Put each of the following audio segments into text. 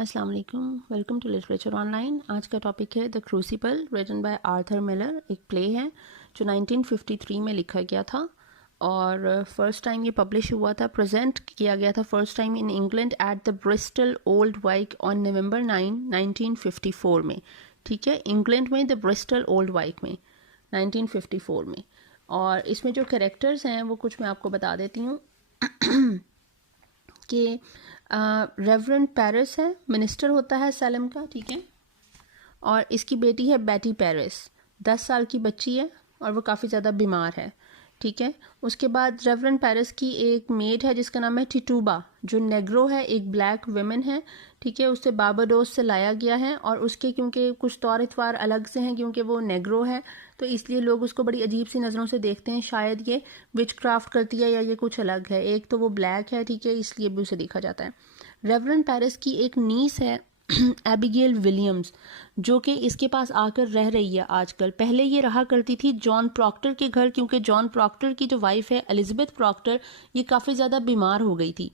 अस्सलाम वालेकुम, welcome to literature online. आज का टॉपिक है the Crucible, written by Arthur Miller. एक प्ले है जो 1953 में लिखा गया था और फर्स्ट टाइम ये पब्लिश हुआ था, प्रेजेंट किया गया था first time in England at the Bristol old वाइक ऑन नवंबर 9, 1954 में। ठीक है, इंग्लैंड में द ब्रिस्टल ओल्ड वाइक में 1954 में। और इसमें जो कैरेक्टर्स हैं वो कुछ मैं आपको बता देती हूँ कि रेवरेंड पेरिस है, मिनिस्टर होता है सैलम का, ठीक है। और इसकी बेटी है बेटी पेरिस, 10 साल की बच्ची है और वो काफ़ी ज़्यादा बीमार है, ठीक है। उसके बाद रेवरेंड पेरिस की एक मेड है जिसका नाम है टिटूबा, जो नेग्रो है, एक ब्लैक वुमेन है, ठीक है। उससे बारबाडोस से लाया गया है और उसके क्योंकि कुछ तौर इतवार अलग से हैं, क्योंकि वो नेग्रो है तो इसलिए लोग उसको बड़ी अजीब सी नज़रों से देखते हैं, शायद ये विच क्राफ्ट करती है या ये कुछ अलग है। एक तो वो ब्लैक है, ठीक है, इसलिए भी उसे देखा जाता है। रेवरेंड पेरिस की एक नीस है एबिगेल विलियम्स, जो कि इसके पास आकर रह रही है आजकल। पहले ये रहा करती थी जॉन प्रॉक्टर के घर, क्योंकि जॉन प्रॉक्टर की जो वाइफ है एलिजाबेथ प्रॉक्टर, ये काफ़ी ज़्यादा बीमार हो गई थी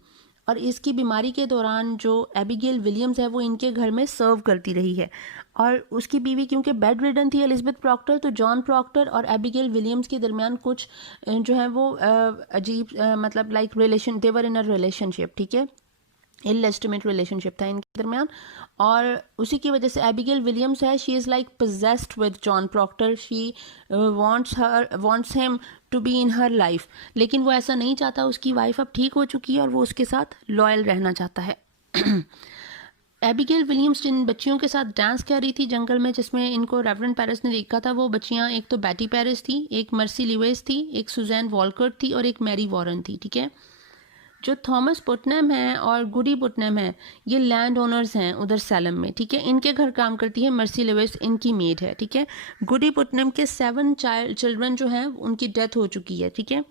और इसकी बीमारी के दौरान जो एबिगेल विलियम्स है वो इनके घर में सर्व करती रही है। और उसकी बीवी क्योंकि बेड रिडन थी एलिजाबेथ प्रॉक्टर, तो जॉन प्रॉक्टर और एबिगेल विलियम्स के दरमियान कुछ जो है वो अजीब मतलब like relation, they're in a relationship, ठीक है, इलएस्टिमेट रिलेशनशिप था इनके दरमियान। और उसी की वजह से एबिगेल विलियम्स है, she is like possessed with John Proctor, she wants him to be in her life, लेकिन वो ऐसा नहीं चाहता। उसकी वाइफ अब ठीक हो चुकी है और वो उसके साथ लॉयल रहना चाहता है। एबिगेल विलियम्स जिन बच्चियों के साथ डांस कर रही थी जंगल में, जिसमें इनको रेवरेंड पेरिस ने देखा था, वो बच्चियां एक तो बेटी पेरिस थी, एक मर्सी लिवेस थी, एक सुजैन वॉलकॉट थी और एक मैरी वॉरन थी, ठीक है। जो थॉमस पुटनम है और गुडी पुटनम है, ये लैंड ओनर्स हैं उधर सैलम में, ठीक है। इनके घर काम करती है मर्सी लिवेस, इनकी मेड है, ठीक है। गुडी पुटनम के 7 चिल्ड्रन जो हैं उनकी डेथ हो चुकी है, ठीक है,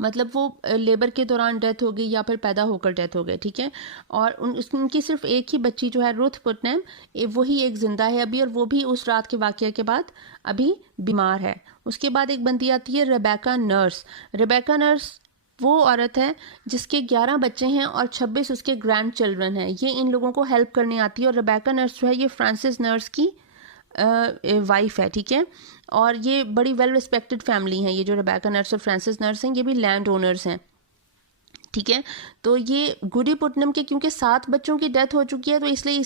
मतलब वो लेबर के दौरान डेथ हो गई या फिर पैदा होकर डेथ हो गए, ठीक है। और उनकी सिर्फ एक ही बच्ची जो है रुथ पुटनम, वही एक जिंदा है अभी, और वो भी उस रात के वाकये के बाद अभी बीमार है। उसके बाद एक बंदी आती है रेबेका नर्स। रेबेका नर्स वो औरत है जिसके 11 बच्चे हैं और 26 उसके ग्रैंड चिल्ड्रन हैं। ये इन लोगों को हेल्प करने आती है और रेबेका नर्स जो है ये फ्रांसिस नर्स की वाइफ है, ठीक है। और ये बड़ी वेल रिस्पेक्टेड फैमिली है, ये जो रेबेका नर्स और फ्रांसिस नर्स हैं, ये भी लैंड ओनर्स हैं, ठीक है। तो ये गुडी पुटनम के क्योंकि 7 बच्चों की डेथ हो चुकी है, तो इसलिए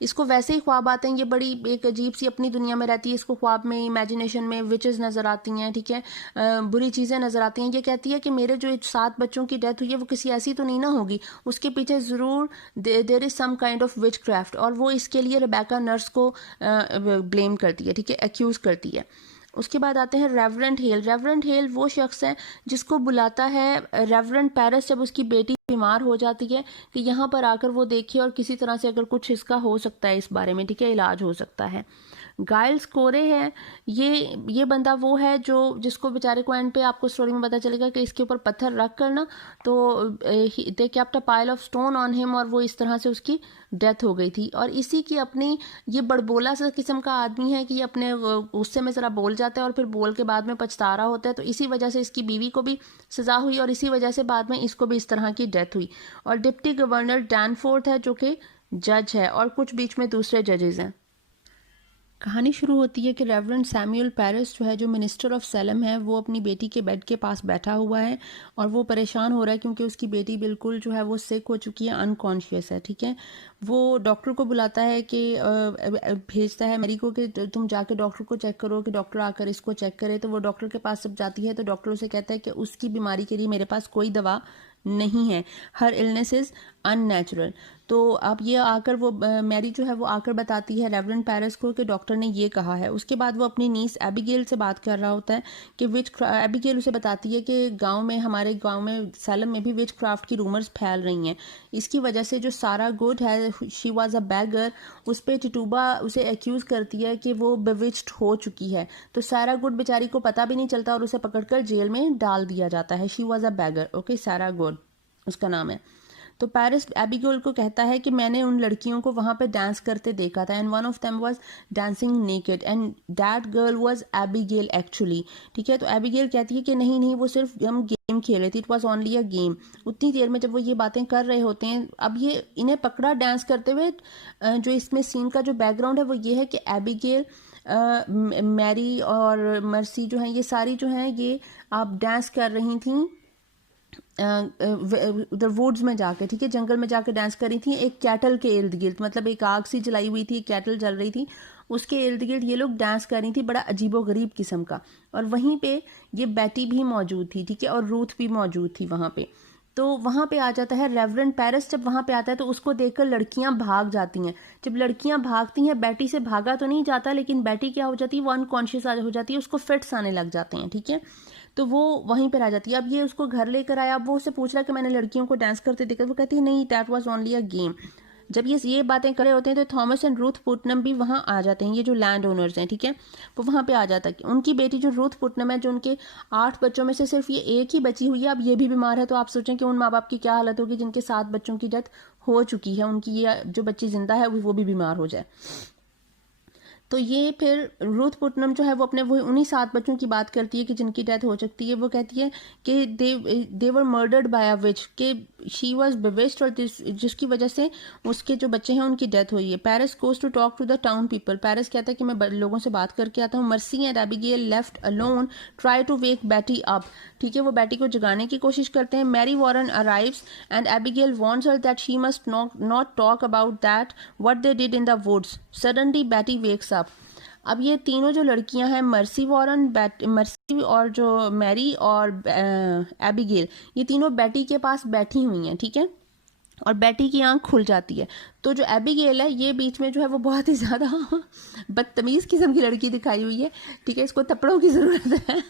इसको वैसे ही ख्वाब आते हैं। ये बड़ी एक अजीब सी अपनी दुनिया में रहती है, इसको ख्वाब में, इमेजिनेशन में विचेस नज़र आती हैं, ठीक है, बुरी चीज़ें नज़र आती हैं। ये कहती है कि मेरे जो 7 बच्चों की डेथ हुई है वो किसी ऐसी तो नहीं ना होगी, उसके पीछे ज़रूर there is some kind of witchcraft, और वो इसके लिए रेबेका नर्स को ब्लेम करती है, ठीक है, एक्यूज़ करती है। उसके बाद आते हैं रेवरेंड हेल। रेवरेंड हेल वो शख्स है जिसको बुलाता है रेवरेंड पेरिस जब उसकी बेटी बीमार हो जाती है कि यहाँ पर आकर वो देखिए और किसी तरह से अगर कुछ इसका हो सकता है, इस बारे में, ठीक है, इलाज हो सकता है। गाइल्स कोरे है, ये बंदा वो है जो जिसको बेचारे को एंड पे आपको स्टोरी में पता चलेगा कि इसके ऊपर पत्थर रख कर ना, तो they kept a pile of stone on him, और वो इस तरह से उसकी डेथ हो गई थी। और इसी की अपनी ये बड़बोला सा किस्म का आदमी है कि ये अपने गुस्से में ज़रा बोल जाता है और फिर बोल के बाद में पछता रहा होता है। तो इसी वजह से इसकी बीवी को भी सज़ा हुई और इसी वजह से बाद में इसको भी इस तरह की डेथ हुई। और डिप्टी गवर्नर डैनफोर्थ है जो कि जज है, और कुछ बीच में दूसरे जजेस हैं। कहानी शुरू होती है कि रेवरेंड सैमुअल पेरिस जो है, जो मिनिस्टर ऑफ सैलम है, वो अपनी बेटी के बेड के पास बैठा हुआ है और वो परेशान हो रहा है क्योंकि उसकी बेटी बिल्कुल जो है वो सिक हो चुकी है, अनकॉन्शियस है, ठीक है। वो डॉक्टर को बुलाता है कि भेजता है मैरी को कि तुम जाके डॉक्टर को चेक करो, कि डॉक्टर आकर इसको चेक करे। तो वो डॉक्टर के पास जब जाती है तो डॉक्टर उसे कहता है कि उसकी बीमारी के लिए मेरे पास कोई दवा नहीं है, हर इलनेस इज़ अननेचुरल। तो अब ये आकर वो मैरी जो है वो आकर बताती है रेवरेंड पेरिस को कि डॉक्टर ने ये कहा है। उसके बाद वो अपनी नीस एबिगेल से बात कर रहा होता है कि एबिगेल उसे बताती है कि हमारे गांव में सैलम में भी विच क्राफ्ट की रूमर्स फैल रही हैं। इसकी वजह से जो सारा गुड है, शी वाज अ बैगर, उस पर टिटूबा उसे एक्यूज़ करती है कि वो बेविच्ड हो चुकी है। तो सारा गुड बेचारी को पता भी नहीं चलता और उसे पकड़कर जेल में डाल दिया जाता है। She was a bagger, okay, सारा गुड उसका नाम है। तो पेरिस एबिगेल को कहता है कि मैंने उन लड़कियों को वहाँ पे डांस करते देखा था, and one of them was dancing naked and that girl was Abigail actually. ठीक है, तो एबिगेल कहती है कि नहीं नहीं, वो सिर्फ हम गेम खेल रहे थे, it was only a game. उतनी देर में जब वो ये बातें कर रहे होते हैं, अब ये इन्हें पकड़ा डांस करते हुए। जो इसमें सीन का जो बैकग्राउंड है वो ये है कि एबिगेल, मैरी और मर्सी जो है, ये सारी जो हैं ये आप डांस कर रही थी उधर वुड्स में जाके, ठीक है, जंगल में जाके डांस कर रही थी एक कैटल के इर्द गिर्द, मतलब एक आग सी जलाई हुई थी, एक कैटल जल रही थी, उसके इर्द गिर्द ये लोग डांस कर रही थी, बड़ा अजीबो गरीब किस्म का। और वहीं पे ये बेटी भी मौजूद थी, ठीक है, और रूथ भी मौजूद थी वहाँ पे। तो वहाँ पे आ जाता है रेवरेंड पेरिस। जब वहाँ पे आता है तो उसको देखकर लड़कियाँ भाग जाती हैं। जब लड़कियाँ भागती हैं, बेटी से भागा तो नहीं जाता, लेकिन बेटी क्या हो जाती है, वो अनकॉन्शियस हो जाती है, उसको फिट्स आने लग जाते हैं, ठीक है, तो वो वहीं पर आ जाती है। अब ये उसको घर लेकर आया, अब वो उससे पूछ रहा है कि मैंने लड़कियों को डांस करते देखा, वो कहती है नहीं, that was only a game. जब ये बातें कर रहे होते हैं तो थॉमस एंड रूथ पुटनम भी वहाँ आ जाते हैं, ये जो लैंड ओनर्स हैं, ठीक है, वो वहाँ पे आ जाता है। उनकी बेटी जो रूथ पुटनम है, जो उनके 8 बच्चों में से सिर्फ ये एक ही बची हुई है, अब ये भी बीमार है, तो आप सोचें कि उन माँ बाप की क्या हालत होगी जिनके 7 बच्चों की डेथ हो चुकी है, उनकी ये जो बच्ची जिंदा है वो भी बीमार हो जाए। तो ये फिर रूथ पुटनम जो है वो अपने वो उन्हीं 7 बच्चों की बात करती है कि जिनकी डेथ हो सकती है। वो कहती है कि दे वर मर्डर्ड बाय अ विच, कि शी वाज बिविस्ड, और जिसकी वजह से उसके जो बच्चे हैं उनकी डेथ हुई है। Parris goes to talk to the town people. Parris कहता है कि मैं लोगों से बात करके आता हूँ। Mercy and Abigail left alone try to wake Betty up, ठीक है, वो बेटी को जगाने की कोशिश करते हैं। Mary Warren arrives and Abigail warns her that she must not talk about that what they did in the woods. Suddenly Betty wakes up. अब ये तीनों जो लड़कियां हैं, मर्सी वॉरेन, मर्सी और जो मैरी और एबिगेल, ये तीनों बेटी के पास बैठी हुई हैं, ठीक है, और बेटी की आंख खुल जाती है। तो जो एबिगेल है ये बीच में जो है वो बहुत ही ज़्यादा बदतमीज़ किस्म की लड़की दिखाई हुई है, ठीक है, इसको थप्पड़ों की ज़रूरत है।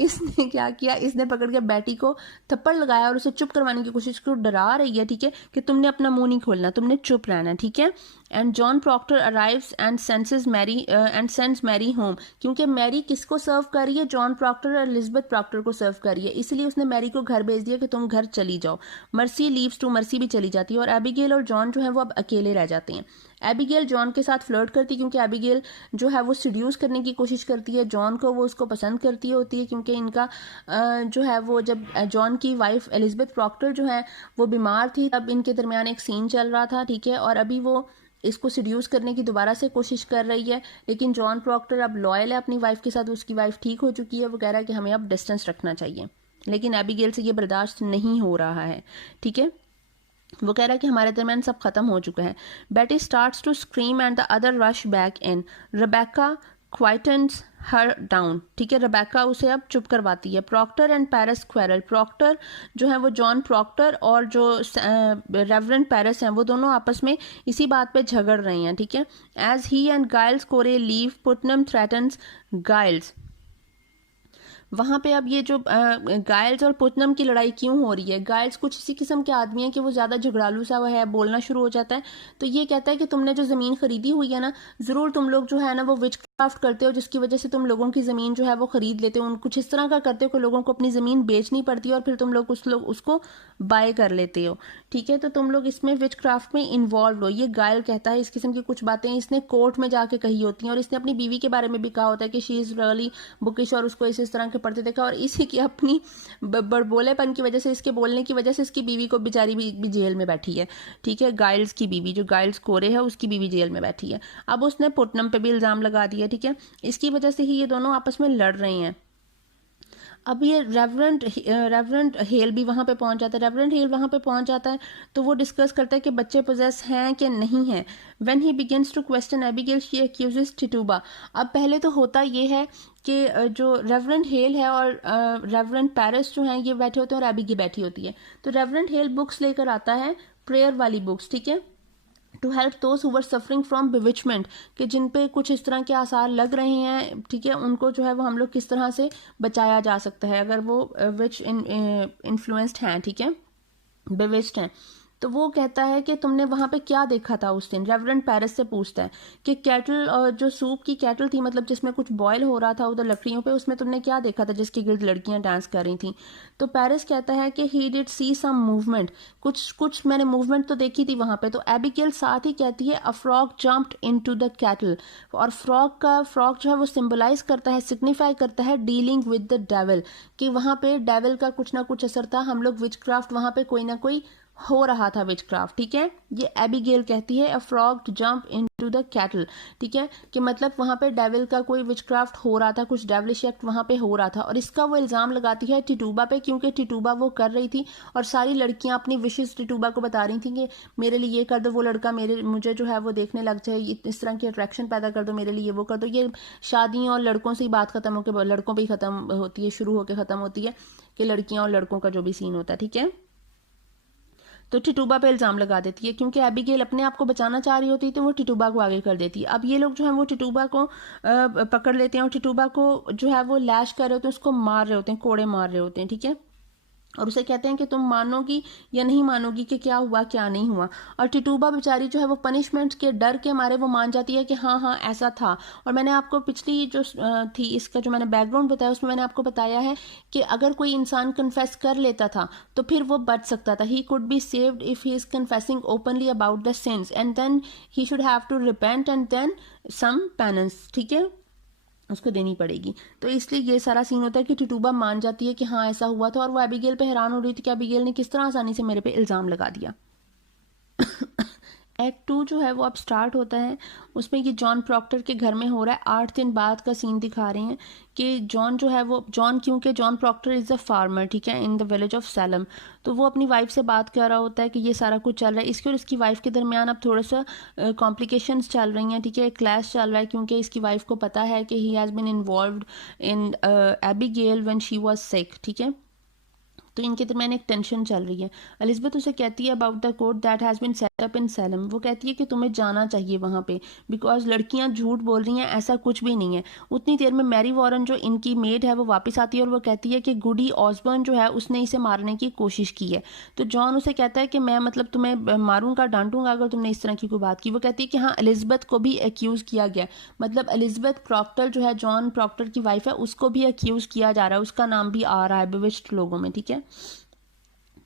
इसने क्या किया, इसने पकड़ के बेटी को थप्पड़ लगाया और उसे चुप करवाने की कोशिश की, डरा रही है, ठीक है, कि तुमने अपना मुंह नहीं खोलना, तुमने चुप रहना, ठीक है। And John Proctor arrives and senses Mary and sends Mary home, क्योंकि मैरी किसको सर्व कर रही है, जॉन प्रॉक्टर और एलिजाबेथ प्रॉक्टर को सर्व कर रही है, इसलिए उसने मैरी को घर भेज दिया कि तुम घर चली जाओ। मर्सी लीव्स टू, मर्सी भी चली जाती है, और एबिगेल और जॉन जो है वो अब अकेले रह जाते हैं। एबिगेल जॉन के साथ फ्लर्ट करती, क्योंकि एबिगेल जो है वो सीड्यूस करने की कोशिश करती है जॉन को, वो उसको पसंद करती होती है, क्योंकि इनका जो है वो, जब जॉन की वाइफ एलिजाबेथ प्रॉक्टर जो है वो बीमार थी, तब इनके दरमियान एक सीन चल रहा था, ठीक है, और अभी वो इसको सीड्यूस करने की दोबारा से कोशिश कर रही है, लेकिन जॉन प्रॉक्टर अब लॉयल है अपनी वाइफ के साथ, उसकी वाइफ ठीक हो चुकी है, वो कह रहा है कि हमें अब डिस्टेंस रखना चाहिए, लेकिन एबिगेल से ये बर्दाश्त नहीं हो रहा है, ठीक है, वो कह रहा है कि हमारे दरमियान सब खत्म हो चुका है। Betty starts to scream and the other rush back in. Rebecca quietens her down, ठीक है, रेबेका उसे अब चुप करवाती है। Proctor and Parris quarrel. Proctor जो है वो जॉन प्रॉक्टर और जो रेवरेंड पेरिस हैं वो दोनों आपस में इसी बात पे झगड़ रहे हैं, ठीक है। एज ही एंड गाइल्स कोरे लीव पुटनम थ्रेटन्स गाइल्स। वहाँ पे अब ये जो गाइल्स और पुटनम की लड़ाई क्यों हो रही है, गाइल्स कुछ इसी किस्म के आदमी हैं कि वो ज़्यादा झगड़ालू सा है, बोलना शुरू हो जाता है, तो ये कहता है कि तुमने जो ज़मीन खरीदी हुई है ना, ज़रूर तुम लोग जो है ना वो विच क्राफ्ट करते हो, जिसकी वजह से तुम लोगों की ज़मीन जो है वो खरीद लेते हो, कुछ इस तरह का करते हो कि लोगों को अपनी ज़मीन बेचनी पड़ती है और फिर तुम लोग उसको बाय कर लेते हो, ठीक है, तो तुम लोग इसमें विच क्राफ्ट में इन्वॉल्व हो। ये गाइल कहता है, इस किस्म की कुछ बातें इसने कोर्ट में जाके कही होती हैं, और इसने अपनी बीवी के बारे में भी कहा होता है कि शी इज़ रियली बुकिश, और उसको इस तरह के पढ़ते देखा, और इसी की अपनी बड़बोलेपन की वजह से, इसके बोलने की वजह से इसकी बीवी को बेचारी भी जेल में बैठी है, ठीक है, गाइल्स की बीवी, जो गाइल्स कोरे है उसकी बीवी जेल में बैठी है। अब उसने पुटनम पे भी इल्ज़ाम लगा दिया, ठीक है, इसकी वजह से ही ये दोनों आपस में लड़ रहे हैं। अब ये रेवरेंड हेल भी वहाँ पे पहुँच जाता है। रेवरेंड हेल वहाँ पे पहुँच जाता है तो वो डिस्कस करता है कि बच्चे पोजेस हैं कि नहीं हैं। When he begins to question Abigail she accuses Tituba. अब पहले तो होता ये है कि जो रेवरेंड हेल है और रेवरेंड पेरिस जो हैं ये बैठे होते हैं और एबिगेल बैठी होती है। तो रेवरेंड हेल बुक्स लेकर आता है, प्रेयर वाली बुक्स, ठीक है, to help those who were suffering from bewitchment, कि जिन पे कुछ इस तरह के आसार लग रहे हैं, ठीक है, उनको जो है वो हम लोग किस तरह से बचाया जा सकता है अगर वो विच इन्फ्लुएंस्ड हैं, ठीक है, बिविच्ड हैं। तो वो कहता है कि तुमने वहाँ पे क्या देखा था उस दिन। रेवरेंड पेरिस से पूछता है कि कैटल, जो सूप की कैटल थी, मतलब जिसमें कुछ बॉयल हो रहा था उधर लकड़ियों पे, उसमें तुमने क्या देखा था जिसके गिर्द लड़कियां डांस कर रही थी। तो पेरिस कहता है कि he did C some movement, कुछ कुछ मैंने मूवमेंट तो देखी थी वहाँ पे। तो एबिगेल साथ ही कहती है a frog jumped into the cattle, और फ्रॉग जो है वो सिंबलाइज करता है, सिग्निफाई करता है डीलिंग विद द डेविल, कि वहाँ पे डेविल का कुछ ना कुछ असर था, हम लोग विचक्राफ्ट, वहाँ पे कोई ना कोई हो रहा था विचक्राफ्ट। ठीक है, ये एबिगेल कहती है a frog jump into the cattle, ठीक है, कि मतलब वहां पे डेविल का कोई विचक्राफ्ट हो रहा था, कुछ डेविलिश एक्ट वहां पे हो रहा था। और इसका वो इल्जाम लगाती है टिटूबा पे, क्योंकि टिटूबा वो कर रही थी और सारी लड़कियां अपनी विशेष टिटूबा को बता रही थी कि मेरे लिए ये कर दो, वो लड़का मुझे जो है वो देखने लग जाए, इस तरह की अट्रैक्शन पैदा कर दो मेरे लिए, वो कर दो। ये शादियों और लड़कों से ही बात खत्म होकर लड़कों पर ही खत्म होती है, शुरू होकर खत्म होती है, कि लड़कियां और लड़कों का जो भी सीन होता है। ठीक है, तो टिटूबा पे इल्जाम लगा देती है, क्योंकि एबिगेल अपने आप को बचाना चाह रही होती तो वो टिटूबा को आगे कर देती है। अब ये लोग जो है वो टिटूबा को पकड़ लेते हैं और टिटूबा को जो है वो लैश कर रहे होते हैं, उसको मार रहे होते हैं, कोड़े मार रहे होते हैं। ठीक है, और उसे कहते हैं कि तुम मानोगी या नहीं मानोगी कि क्या हुआ क्या नहीं हुआ। और टिटूबा बेचारी जो है वो पनिशमेंट के डर के मारे वो मान जाती है कि हाँ हाँ ऐसा था। और मैंने आपको पिछली जो थी इसका जो मैंने बैकग्राउंड बताया उसमें मैंने आपको बताया है कि अगर कोई इंसान कन्फेस कर लेता था तो फिर वो बच सकता था। He could be saved if he is confessing openly about the sins and then he should have to repent and then some penance, ठीक है, उसको देनी पड़ेगी। तो इसलिए ये सारा सीन होता है कि टिटूबा मान जाती है कि हाँ ऐसा हुआ था, और वो एबिगेल पे हैरान हो रही थी कि एबिगेल ने किस तरह आसानी से मेरे पे इल्ज़ाम लगा दिया। एक्ट 2 जो है वो अब स्टार्ट होता है, उसमें ये जॉन प्रॉक्टर के घर में हो रहा है। 8 दिन बाद का सीन दिखा रहे हैं कि जॉन जो है वो क्योंकि John Proctor is a farmer, ठीक है, in the village of Salem. तो वो अपनी वाइफ से बात कर रहा होता है कि ये सारा कुछ चल रहा है। इसके और इसकी वाइफ के दरमियान अब थोड़ा सा कॉम्प्लिकेशंस चल रही हैं, ठीक है, क्लैश चल रहा है, क्योंकि इसकी वाइफ को पता है कि he has been involved in Abigail when she was sick, ठीक है। तो इनके दरमियान एक टेंशन चल रही है। एलिजबेथ उसे कहती है about the court that has been set up in Salem. वो कहती है कि तुम्हें जाना चाहिए वहाँ पे, बिकॉज लड़कियाँ झूठ बोल रही हैं, ऐसा कुछ भी नहीं है। उतनी देर में मैरी वॉरन जो इनकी मेड है वो वापस आती है और वो कहती है कि गुडी ऑसबर्न जो है उसने इसे मारने की कोशिश की है। तो जॉन उसे कहता है कि मैं मतलब तुम्हें मारूंगा, डांटूंगा अगर तुमने इस तरह की कोई बात की। वो कहती है कि हाँ एलिजबेथ को भी एक्यूज़ किया गया, मतलब एलिजबेथ प्रॉक्टर जो है जॉन प्रॉक्टर की वाइफ है उसको भी एक्यूज़ किया जा रहा है, उसका नाम भी आ रहा है बिविश्ड लोगों में, ठीक है।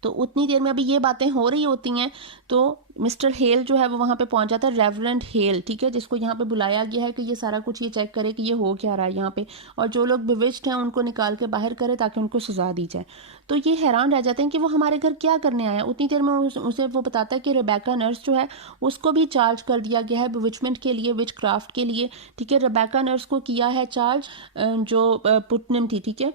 तो उतनी देर में अभी ये बातें हो रही होती हैं तो मिस्टर हेल जो है वो वहाँ पे पहुंच जाता है, रेवरेंड हेल, ठीक है, जिसको यहाँ पे बुलाया गया है कि ये सारा कुछ ये चेक करे कि ये हो क्या रहा है यहाँ पे, और जो लोग बिविस्ड हैं उनको निकाल के बाहर करे ताकि उनको सजा दी जाए। तो ये हैरान रह जाते हैं कि वो हमारे घर क्या करने आया। उतनी देर में उसे वो बताता है कि रेबेका नर्स जो है उसको भी चार्ज कर दिया गया है बिविचमेंट के लिए, विच क्राफ्ट के लिए, ठीक है। रेबेका नर्स को किया है चार्ज जो पुटनम थी, ठीक है,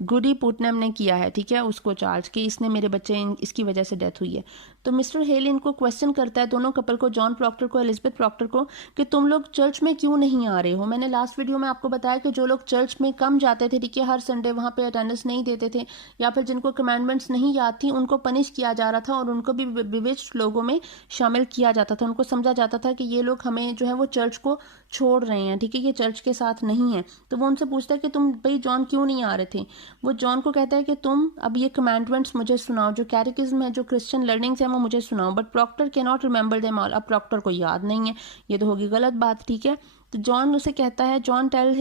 गुडी पुटनम ने किया है, ठीक है, उसको चार्ज कि इसने मेरे बच्चे इसकी वजह से डेथ हुई है। तो मिस्टर हेल इनको क्वेश्चन करता है, दोनों कपल को, जॉन प्रॉक्टर को, एलिजबेथ प्रॉक्टर को, कि तुम लोग चर्च में क्यों नहीं आ रहे हो। मैंने लास्ट वीडियो में आपको बताया कि जो लोग चर्च में कम जाते थे, ठीक है, हर संडे वहाँ पे अटेंडेंस नहीं देते थे, या फिर जिनको कमांडमेंट्स नहीं याद थी उनको पनिश किया जा रहा था और उनको भी बिविच्ड लोगों में शामिल किया जाता था। उनको समझा जाता था कि ये लोग हमें जो है वो चर्च को छोड़ रहे हैं, ठीक है, ये चर्च के साथ नहीं है। तो वो उनसे पूछता है कि तुम भाई जॉन क्यों नहीं आ रहे थे। वो जॉन को कहता है कि तुम अब ये कमांडमेंट्स मुझे सुनाओ, जो कैटेकिज्म है, जो क्रिश्चियन लर्निंग्स है वो मुझे सुनाओ। But Proctor can not remember them all. अब प्रॉक्टर को याद नहीं है, ये तो होगी गलत बात, ठीक है। तो जॉन उसे कहता है, John tell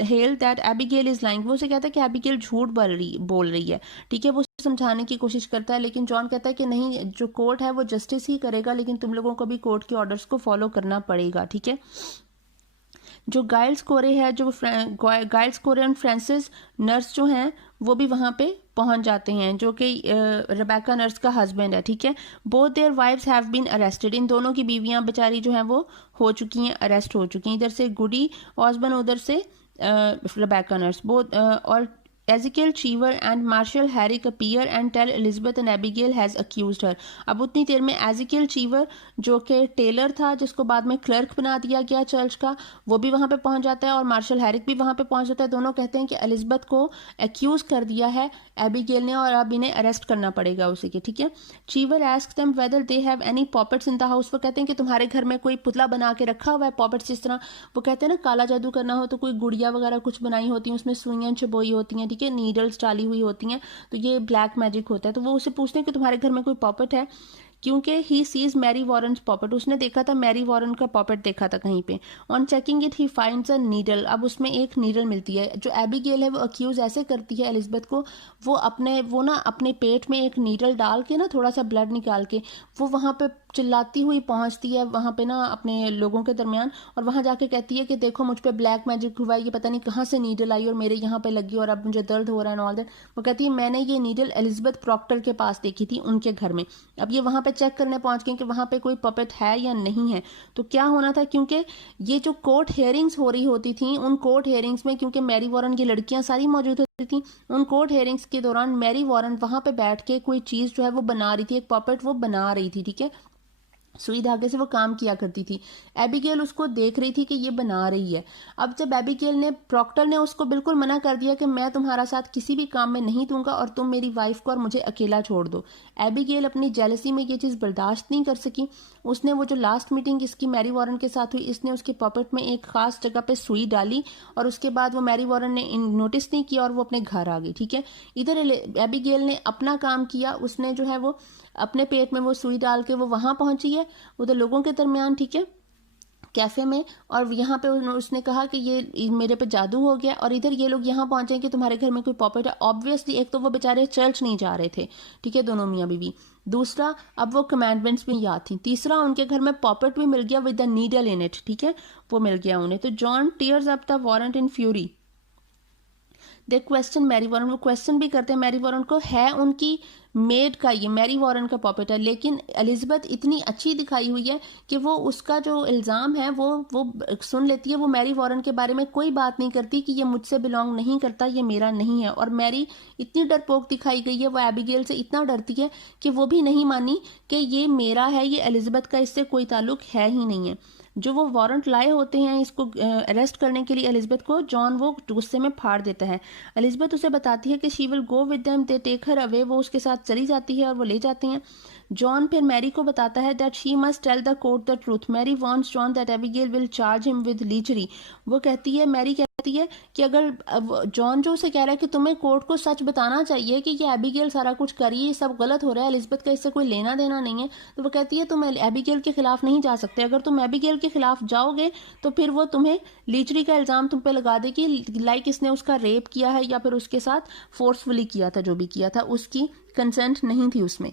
Hale that Abigail is lying. वो उसे कहता है कि एबिगेल झूठ बोल रही है, ठीक है। वो समझाने की कोशिश करता है, लेकिन जॉन कहता है कि नहीं, जो कोर्ट है वो जस्टिस ही करेगा, लेकिन तुम लोगों को भी कोर्ट के ऑर्डर्स को फॉलो करना पड़ेगा, ठीक है। जो गाइल्स कोरे है, जो गाइल्स कोरे एंड फ्रांसिस नर्स जो हैं वो भी वहाँ पे पहुंच जाते हैं, जो कि रेबेका नर्स का हस्बैंड है, ठीक है। Both their wifes have been arrested. इन दोनों की बीवियां बेचारी जो हैं वो हो चुकी हैं, अरेस्ट हो चुकी हैं। इधर से गुडी ऑसबर्न, उधर से रेबेका नर्स, बोथ और Ezekiel Cheever and Marshall Herrick appear and tell Elizabeth and Abigail has accused her। अब उतनी देर में एजिकियल चीवर जो कि टेलर था, जिसको बाद में क्लर्क बना दिया गया चर्च का, वो भी वहाँ पे पहुँच जाता है और मार्शल हैरिक भी वहाँ पे पहुँच जाता है। दोनों कहते हैं कि एलिजबेथ को एक्यूज कर दिया है एबिगेल ने और अब इन्हें अरेस्ट करना पड़ेगा उसी के, ठीक है। Cheever ask them whether they have any poppets in the house. वो कहते हैं कि तुम्हारे घर में कोई पुतला बना के रखा हुआ है, पॉपेट्स, जिस तरह वो कहते हैं ना काला जादू करना हो तो कोई गुड़िया वगैरह कुछ बनाई होती हैं, उसमें सुइयां चबोई होती हैं, ठीक है। ठीक है, नीडल्स डाली हुई होती हैं, तो ये ब्लैक मैजिक होता है। तो वो उसे पूछते हैं कि तुम्हारे घर में कोई पॉपेट है, क्योंकि ही सीज मैरी वॉरन पॉपेट, उसने देखा था मैरी वॉरन का पॉपेट देखा था कहीं पे। On checking it he finds a needle, अब उसमें एक नीडल मिलती है। जो एबिगेल है वो अक्यूज ऐसे करती है एलिजबेथ को, वो ना अपने पेट में एक नीडल डाल के ना थोड़ा सा ब्लड निकाल के वो वहाँ पे चिल्लाती हुई पहुंचती है वहाँ पे ना अपने लोगों के दरमियान, और वहाँ जाके कहती है कि देखो मुझ पे ब्लैक मैजिक हुआ है, ये पता नहीं कहाँ से नीडल आई और मेरे यहाँ पे लगी और अब मुझे दर्द हो रहा है एंड ऑल दैट। वो कहती है मैंने ये नीडल एलिजबेथ प्रॉक्टर के पास देखी थी उनके घर में। अब ये वहाँ पे चेक करने पहुंच गए कि वहाँ पे कोई पपेट है या नहीं है। तो क्या होना था, क्योंकि ये जो कोर्ट हेयरिंग्स हो रही होती थी, उन कोर्ट हेयरिंग्स में क्योंकि मैरी वॉरन की लड़कियां सारी मौजूद होती थी, उन कोर्ट हेयरिंग्स के दौरान मैरी वॉरन वहां पे बैठ के कोई चीज जो है वो बना रही थी, एक पपेट वो बना रही थी, ठीक है, सुई धागे से वो काम किया करती थी। एबिगेल उसको देख रही थी कि ये बना रही है। अब जब एबिगेल ने, प्रॉक्टर ने उसको बिल्कुल मना कर दिया कि मैं तुम्हारा साथ किसी भी काम में नहीं दूंगा और तुम मेरी वाइफ को और मुझे अकेला छोड़ दो। एबिगेल अपनी जेलसी में ये चीज़ बर्दाश्त नहीं कर सकी। उसने वो जो लास्ट मीटिंग इसकी मैरी वॉरन के साथ हुई, इसने उसके पॉकेट में एक खास जगह पे सुई डाली और उसके बाद वो मैरी वॉरन ने नोटिस नहीं किया और वो अपने घर आ गई, ठीक है। इधर एबिगेल ने अपना काम किया, उसने जो है वो अपने पेट में वो सुई डाल के वो वहां पहुंची है उधर लोगों के दरमियान, ठीक है, कैफे में, और यहाँ पे उसने कहा कि ये मेरे पे जादू हो गया। और इधर ये लोग यहाँ पहुंचे कि तुम्हारे घर में कोई पॉपेट है। ऑब्वियसली एक तो वो बेचारे चर्च नहीं जा रहे थे, ठीक है, दोनों मियाँ बीवी। दूसरा, अब वो कमांडमेंट्स भी याद थी। तीसरा, उनके घर में पॉपेट भी मिल गया with the needle in it, ठीक है, वो मिल गया उन्हें। तो John tears up the warrant in fury. They question Mary Warren, वो क्वेश्चन भी करते हैं मैरी वॉरन को, है उनकी मेड का ये मैरी वॉरन का पॉपेट है। लेकिन एलिजबेथ इतनी अच्छी दिखाई हुई है कि वो उसका जो इल्ज़ाम है वो सुन लेती है। वो मैरी वॉरन के बारे में कोई बात नहीं करती कि ये मुझसे बिलोंग नहीं करता, ये मेरा नहीं है। और मैरी इतनी डरपोक दिखाई गई है, वो एबिगेल से इतना डरती है कि वो भी नहीं मानी कि ये मेरा है, ये एलिजबेथ का इससे कोई ताल्लुक है ही नहीं है। जो वो वारंट लाए होते हैं इसको अरेस्ट करने के लिए एलिजबेथ को, जॉन वो गुस्से में फाड़ देता है। एलिजबेथ उसे बताती है कि she will go with them, they take her away, वो उसके साथ चली जाती है और वो ले जाते हैं। जॉन फिर मैरी को बताता है that she must tell the court the truth. Mary wants John that Abigail will charge him with lechery. वो कहती है, मैरी कहती है कि अगर जॉन जो उसे कह रहा है कि तुम्हें कोर्ट को सच बताना चाहिए कि ये एबिगेल सारा कुछ करी, ये सब गलत हो रहा है, एलिजबेथ का इससे कोई लेना देना नहीं है। तो वो कहती है तुम एबिगेल के खिलाफ नहीं जा सकते, अगर तुम एबिगेल के खिलाफ जाओगे तो फिर वो तुम्हें लीचरी का इल्जाम तुम पे लगा देगी, लाइक इसने उसका रेप किया है या फिर उसके साथ फोर्सफुली किया था, जो भी किया था उसकी कंसेंट नहीं थी उसमें।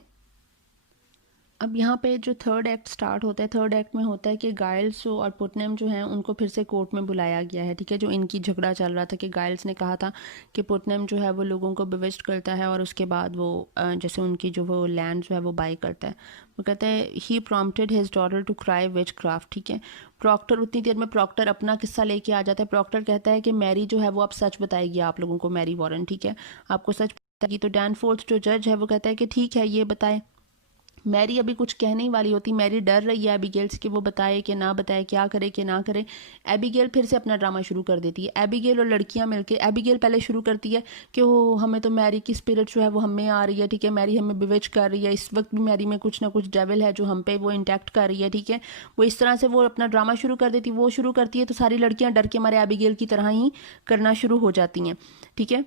अब यहाँ पे जो थर्ड एक्ट स्टार्ट होता है, थर्ड एक्ट में होता है कि गाइल्स और पुटनम जो हैं उनको फिर से कोर्ट में बुलाया गया है, ठीक है। जो इनकी झगड़ा चल रहा था कि गाइल्स ने कहा था कि पुटनम जो है वो लोगों को बिविस्ट करता है और उसके बाद वो जैसे उनकी जो वो लैंड जो है वो बाई करता है। वो कहता है he prompted his daughter to cry witchcraft, ठीक है। प्रॉक्टर, उतनी देर में प्रॉक्टर अपना किस्सा लेके आ जाता है। प्रॉक्टर कहता है कि मैरी जो है वो अब सच बताएगी आप लोगों को, मैरी वॉरन, ठीक है, आपको सच बताएगी। तो डैनफोर्थ जो जज है वो कहता है कि ठीक है ये बताए। मैरी अभी कुछ कहने ही वाली होती, मैरी डर रही है एबिगेल से कि वो बताए कि ना बताए, क्या करे कि ना करे। एबिगेल फिर से अपना ड्रामा शुरू कर देती है। एबिगेल और लड़कियां मिलके, एबिगेल पहले शुरू करती है कि वो हमें तो मैरी की स्पिरिट जो है वो हमें आ रही है, ठीक है, मैरी हमें बिविच कर रही है, इस वक्त भी मैरी में कुछ ना कुछ डेविल है जो हम पे वो इंटैक्ट कर रही है, ठीक है। वो इस तरह से वो अपना ड्रामा शुरू कर देती, वो शुरू करती है तो सारी लड़कियां डर के मारे एबिगेल की तरह ही करना शुरू हो जाती हैं, ठीक है।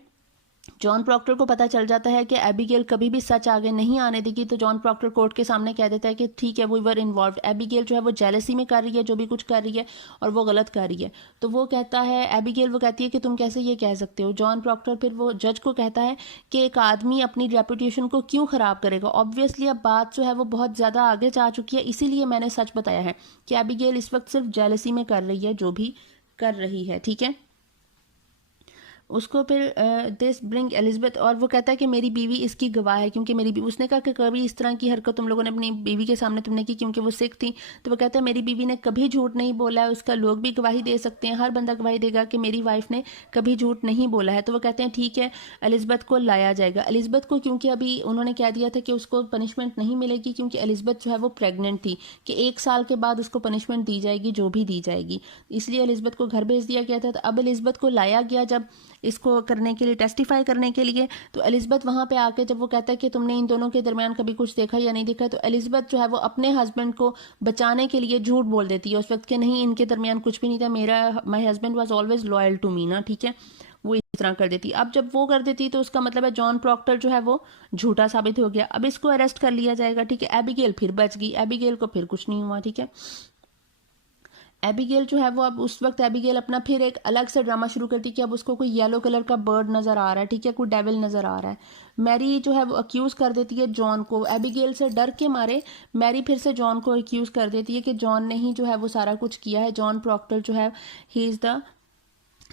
जॉन प्रॉक्टर को पता चल जाता है कि एबिगेल कभी भी सच आगे नहीं आने देगी, तो जॉन प्रॉक्टर कोर्ट के सामने कह देता है कि ठीक है वी वर इन्वॉल्व। एबिगेल जो है वो जेलसी में कर रही है, जो भी कुछ कर रही है और वो गलत कर रही है। तो वो कहता है, एबिगेल वो कहती है कि तुम कैसे ये कह सकते हो। जॉन प्रॉक्टर फिर वो जज को कहता है कि एक आदमी अपनी रेपुटेशन को क्यों खराब करेगा। ऑब्वियसली अब बात जो है वो बहुत ज़्यादा आगे जा चुकी है, इसीलिए मैंने सच बताया है कि एबिगेल इस वक्त सिर्फ जेलसी में कर रही है जो भी कर रही है, ठीक है। उसको फिर दिस ब्रिंग एलिजबेथ, और वो कहता है कि मेरी बीवी इसकी गवाह है, क्योंकि मेरी बीवी, उसने कहा कि कभी इस तरह की हरकत तुम लोगों ने अपनी बीवी के सामने तुमने की क्योंकि वो सिख थी। तो वो कहता है मेरी बीवी ने कभी झूठ नहीं बोला है, उसका लोग भी गवाही दे सकते हैं, हर बंदा गवाही देगा कि मेरी वाइफ ने कभी झूठ नहीं बोला है। तो वो कहते हैं ठीक है एलिजबेथ को लाया जाएगा। एलिजबेथ को क्योंकि अभी उन्होंने कह दिया था कि उसको पनिशमेंट नहीं मिलेगी, क्योंकि एलिजबेथ जो है वो प्रेग्नेंट थी, कि 1 साल के बाद उसको पनिशमेंट दी जाएगी जो भी दी जाएगी, इसलिए एलिजबेथ को घर भेज दिया गया था। तो अब एलिजबेथ को लाया गया जब इसको करने के लिए, टेस्टिफाई करने के लिए, तो एलिजबेथ वहां पे आके जब वो कहता है कि तुमने इन दोनों के दरमियान कभी कुछ देखा या नहीं देखा, तो एलिजबेथ जो है वो अपने हस्बैंड को बचाने के लिए झूठ बोल देती है उस वक्त कि नहीं इनके दरमियान कुछ भी नहीं था, मेरा my husband was always loyal to me ना, ठीक है। वो इस तरह कर देती। अब जब वो कर देती तो उसका मतलब है जॉन प्रॉक्टर जो है वो झूठा साबित हो गया। अब इसको अरेस्ट कर लिया जाएगा, ठीक है। एबिगेल फिर बच गई, एबिगेल को फिर कुछ नहीं हुआ, ठीक है। एबिगेल जो है वो, अब उस वक्त एबिगेल अपना फिर एक अलग से ड्रामा शुरू करती कि अब उसको कोई येलो कलर का बर्ड नज़र आ रहा है, ठीक है, कोई डेविल नज़र आ रहा है। मैरी जो है वो अक्यूज़ कर देती है जॉन को, एबिगेल से डर के मारे मैरी फिर से जॉन को अक्यूज़ कर देती है कि जॉन ने ही जो है वो सारा कुछ किया है, जॉन प्रॉक्टर जो है he is the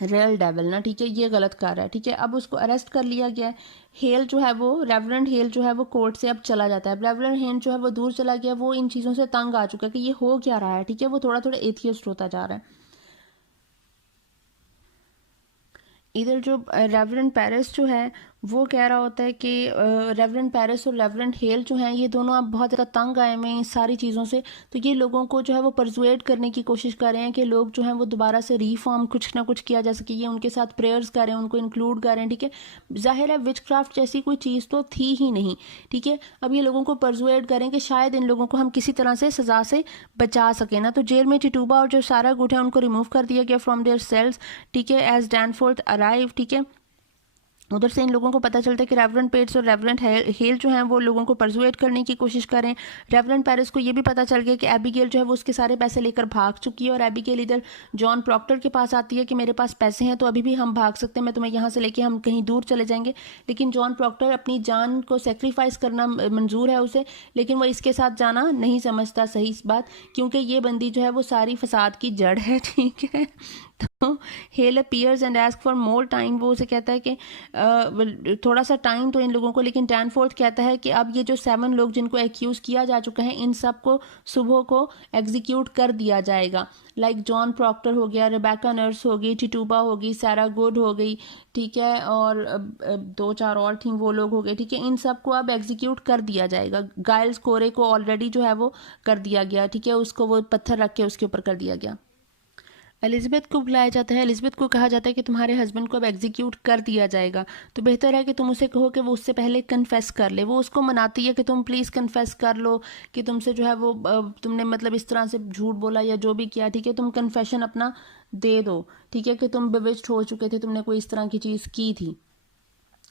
real devil ना, ठीक है, ये गलत कर रहा है, ठीक है। अब उसको अरेस्ट कर लिया गया है। हेल जो है वो, रेवरेंड हेल जो है वो कोर्ट से अब चला जाता है। रेवरेंड हेल जो है वो दूर चला गया, वो इन चीज़ों से तंग आ चुका है कि ये हो क्या रहा है, ठीक है, वो थोड़ा थोड़ा एथियस्ट होता जा रहा है। इधर जो रेवरेंड पेरिस जो है वो कह रहा होता है कि रेवरेंड पेरिस और रेवरेंड हेल जो हैं ये दोनों अब बहुत ज़्यादा तंग आए हुए हैं इस सारी चीज़ों से, तो ये लोगों को जो है वो परसुएड करने की कोशिश कर रहे हैं कि लोग जो हैं वो दोबारा से रीफॉर्म कुछ ना कुछ किया जा सके। ये उनके साथ प्रेयर्स कर रहे हैं, उनको इंक्लूड कर रहे हैं, ठीक है। जाहिर है विच क्राफ्ट जैसी कोई चीज़ तो थी ही नहीं, ठीक है। अब ये लोगों को परसुएड करें कि शायद इन लोगों को हम किसी तरह से सज़ा से बचा सकें ना। तो जेल में टिटूबा और जो सारा गुट है उनको रिमूव कर दिया गया फ्रॉम देयर सेल्स, ठीक है, एज डैनफोर्थ अराइव, ठीक है। उधर से इन लोगों को पता चलता है कि रेवरेंड पेट्स और रेवरेंड हेल जो हैं वो लोगों को परसुएट करने की कोशिश करें। रेवरेंड पेरिस को ये भी पता चल गया कि एबिगेल जो है वो उसके सारे पैसे लेकर भाग चुकी है, और एबिगेल इधर जॉन प्रॉक्टर के पास आती है कि मेरे पास पैसे हैं तो अभी भी हम भाग सकते हैं, मैं तुम्हें यहाँ से लेके हम कहीं दूर चले जाएंगे। लेकिन जॉन प्रॉक्टर अपनी जान को सेक्रीफाइस करना मंजूर है उसे, लेकिन वो इसके साथ जाना नहीं समझता सही इस बात, क्योंकि ये बंदी जो है वो सारी फसाद की जड़ है, ठीक है। तो hello appears and ask for more time, वो उसे कहता है कि थोड़ा सा टाइम तो इन लोगों को, लेकिन डैनफोर्थ कहता है कि अब ये जो 7 लोग जिनको एक्यूज किया जा चुका है इन सब को सुबह को एग्जीक्यूट कर दिया जाएगा। लाइक जॉन प्रॉक्टर हो गया, रेबेका नर्स हो गई, टिटूबा हो गई, सारा गुड हो गई, ठीक है, और 2-4 और थी वो लोग हो गए, ठीक है। इन सब को अब एग्जीक्यूट कर दिया जाएगा। गाइल्स कोरे को ऑलरेडी जो है वो कर दिया गया, ठीक है, उसको वो पत्थर रख के उसके ऊपर कर दिया गया। एलिज़ाबेथ को बुलाया जाता है, एलिज़ाबेथ को कहा जाता है कि तुम्हारे हस्बैंड को अब एग्जीक्यूट कर दिया जाएगा, तो बेहतर है कि तुम उसे कहो कि वो उससे पहले कन्फेस कर ले। वो उसको मनाती है कि तुम प्लीज़ कन्फेस कर लो कि तुमसे जो है वो तुमने मतलब इस तरह से झूठ बोला या जो भी किया, ठीक है, तुम कन्फेशन अपना दे दो, ठीक है, कि तुम बिविच्ड हो चुके थे, तुमने कोई इस तरह की चीज़ की थी,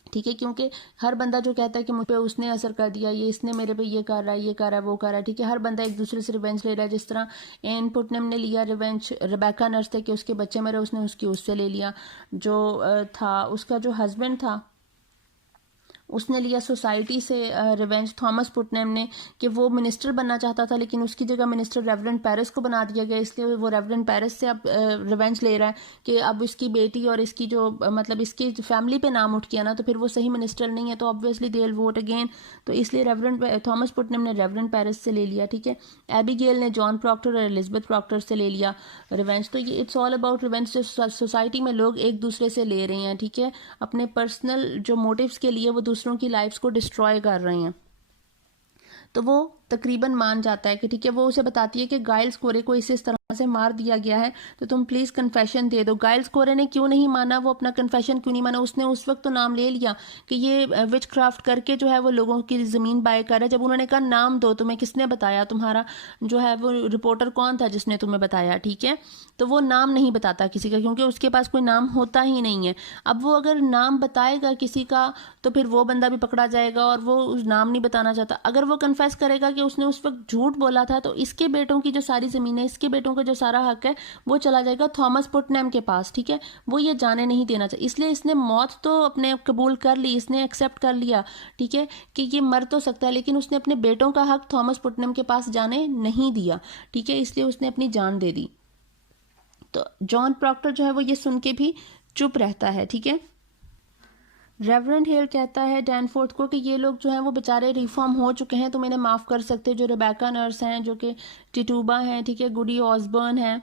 ठीक है। क्योंकि हर बंदा जो कहता है कि मुझ पे उसने असर कर दिया, ये इसने मेरे पे ये कर रहा है, ये कर रहा है, वो कर रहा है, ठीक है, हर बंदा एक दूसरे से रिवेंज ले रहा है। जिस तरह एन पुटनम ने लिया रिवेंज रेबेका नर्स थे कि उसके बच्चे मरे, उसने उसकी उससे ले लिया। जो था उसका जो हस्बैंड था उसने लिया सोसाइटी से रिवेंज, थॉमस पुटनम ने, कि वो मिनिस्टर बनना चाहता था लेकिन उसकी जगह मिनिस्टर रेवरेंड पेरिस को बना दिया गया, इसलिए वो रेवरेंड पेरिस से अब रिवेंज ले रहा है कि अब इसकी बेटी और इसकी जो मतलब इसकी फैमिली पे नाम उठ गया ना, तो फिर वो सही मिनिस्टर नहीं है, तो obviously they will vote again. तो इसलिए रेवरेंड थॉमस पुटनम ने रेवरेंड पेरिस से ले लिया, ठीक है। एबिगेल ने जॉन प्रॉक्टर और एलिजबेथ प्रॉक्टर से ले लिया रिवेंज। तो ये it's all about revenge. Society में लोग एक दूसरे से ले रहे हैं, ठीक है, अपने पर्सनल जो मोटिव्स के लिए वो दूसरों की लाइफ्स को डिस्ट्रॉय कर रहे हैं। तो वो तकरीबन मान जाता है कि ठीक है, वो उसे बताती है कि गाइल्स कोरे को इस तरह से मार दिया गया है, तो तुम प्लीज कन्फेशन दे दो। गाइल्स कोरे ने क्यों नहीं माना, वो अपना कन्फेशन क्यों नहीं माना? उसने उस वक्त तो नाम ले लिया कि ये विच क्राफ्ट करके जो है वो लोगों की ज़मीन बाय कर है। जब उन्होंने कहा नाम दो, तुम्हें किसने बताया, तुम्हारा जो है वो रिपोर्टर कौन था जिसने तुम्हें बताया, ठीक है, तो वो नाम नहीं बताता किसी का, क्योंकि उसके पास कोई नाम होता ही नहीं है। अब वो अगर नाम बताएगा किसी का तो फिर वो बंदा भी पकड़ा जाएगा, और वो उस नाम नहीं बताना चाहता। अगर वो कन्फेस करेगा कि उसने उस वक्त झूठ बोला था, तो इसके बेटों की जो सारी ज़मीन है, इसके बेटों का जो सारा हक है, वो चला जाएगा थॉमस पुटनम के पास, ठीक है। वो ये जाने नहीं देना चाहिए, इसलिए इसने मौत तो अपने कबूल कर ली, इसने एक्सेप्ट कर लिया, ठीक है, कि ये मर तो सकता है, लेकिन उसने अपने बेटों का हक थॉमस पुटनम के पास जाने नहीं दिया, ठीक है, इसलिए उसने अपनी जान दे दी। तो जॉन प्रॉक्टर जो है वो ये सुन के भी चुप रहता है, ठीक है। रेवरेंड हेल कहता है डैनफोर्थ को कि ये लोग जो हैं वो बेचारे रिफॉर्म हो चुके हैं, तुम इन्हें माफ़ कर सकते हो। जो रेबेका नर्स हैं, जो कि टिटूबा हैं, ठीक है, गुडी ऑसबर्न हैं,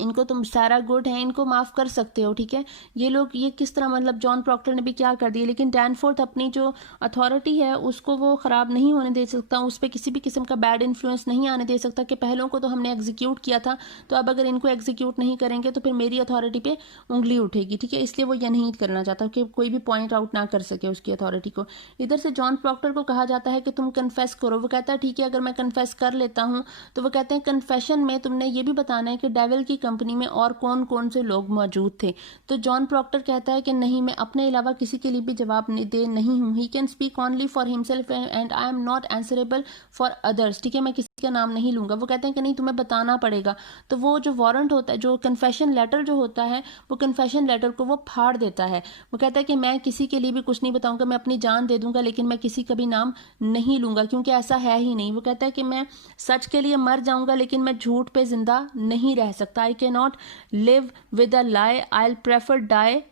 इनको तुम सारा गुड है, इनको माफ़ कर सकते हो, ठीक है। ये लोग ये किस तरह, मतलब जॉन प्रॉक्टर ने भी क्या कर दिया, लेकिन डैनफोर्थ अपनी जो अथॉरिटी है उसको वो ख़राब नहीं होने दे सकता, उस पर किसी भी किस्म का बैड इन्फ्लुएंस नहीं आने दे सकता कि पहलों को तो हमने एग्जीक्यूट किया था, तो अब अगर इनको एग्जीक्यूट नहीं करेंगे तो फिर मेरी अथॉरिटी पे उंगली उठेगी, ठीक है। इसलिए वो यह नहीं करना चाहता कि कोई भी पॉइंट आउट ना कर सके उसकी अथॉरिटी को। इधर से जॉन प्रॉक्टर को कहा जाता है कि तुम कन्फेस करो। वो कहता है ठीक है, अगर मैं कन्फेस कर लेता हूँ, तो वो कहते हैं कन्फेशन में तुमने ये भी बताना है कि डेविल की की कंपनी में और कौन कौन से लोग मौजूद थे। तो जॉन प्रॉक्टर कहता है कि नहीं, मैं अपने अलावा किसी के लिए भी जवाब दे नहीं हूँ। He can speak only for himself and I am not answerable for others. ठीक है, मैं किसी का नाम नहीं लूंगा। वो कहते हैं कि नहीं, तुम्हें बताना पड़ेगा। तो वो जो वारंट होता है, जो कन्फेशन लेटर जो होता है, वो कन्फेशन लेटर को वो फाड़ देता है। वो कहता है कि मैं किसी के लिए भी कुछ नहीं बताऊंगा, मैं अपनी जान दे दूंगा, लेकिन मैं किसी का भी नाम नहीं लूंगा, क्योंकि ऐसा है ही नहीं। वो कहता है कि मैं सच के लिए मर जाऊंगा, लेकिन मैं झूठ पे जिंदा नहीं रह सकता। I can not live with a lie, I will prefer die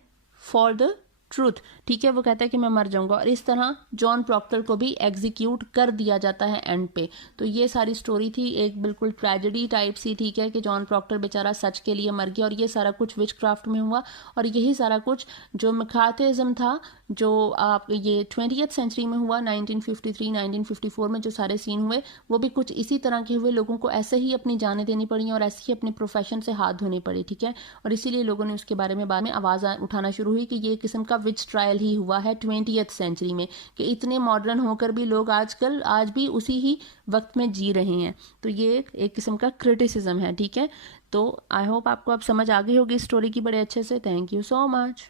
for the truth. ठीक है, वो कहता है कि मैं मर जाऊंगा। और इस तरह जॉन प्रॉक्टर को भी एग्जीक्यूट कर दिया जाता है एंड पे। तो ये सारी स्टोरी थी, एक बिल्कुल ट्रेजेडी टाइप सी। ठीक है, कि जॉन प्रॉक्टर बेचारा सच के लिए मर गया, और ये सारा कुछ विचक्राफ्ट में हुआ। और यही सारा कुछ जो मैकार्थीइज्म था, जो आप ये 20th सेंचुरी में हुआ, 1953 1954 में जो सारे सीन हुए, वो भी कुछ इसी तरह के हुए। लोगों को ऐसे ही अपनी जानें देनी पड़ी और ऐसे ही अपने प्रोफेशन से हाथ धोने पड़े। ठीक है, और इसीलिए लोगों ने उसके बारे में बाद में आवाज़ उठाना शुरू हुई कि ये किस्म का विच ट्रायल ही हुआ है 20th सेंचुरी में, कि इतने मॉडर्न होकर भी लोग आजकल आज भी उसी ही वक्त में जी रहे हैं। तो ये एक किस्म का क्रिटिसिज्म है। ठीक है, तो आई होप आपको अब समझ आ गई होगी स्टोरी की बड़े अच्छे से। Thank you so much.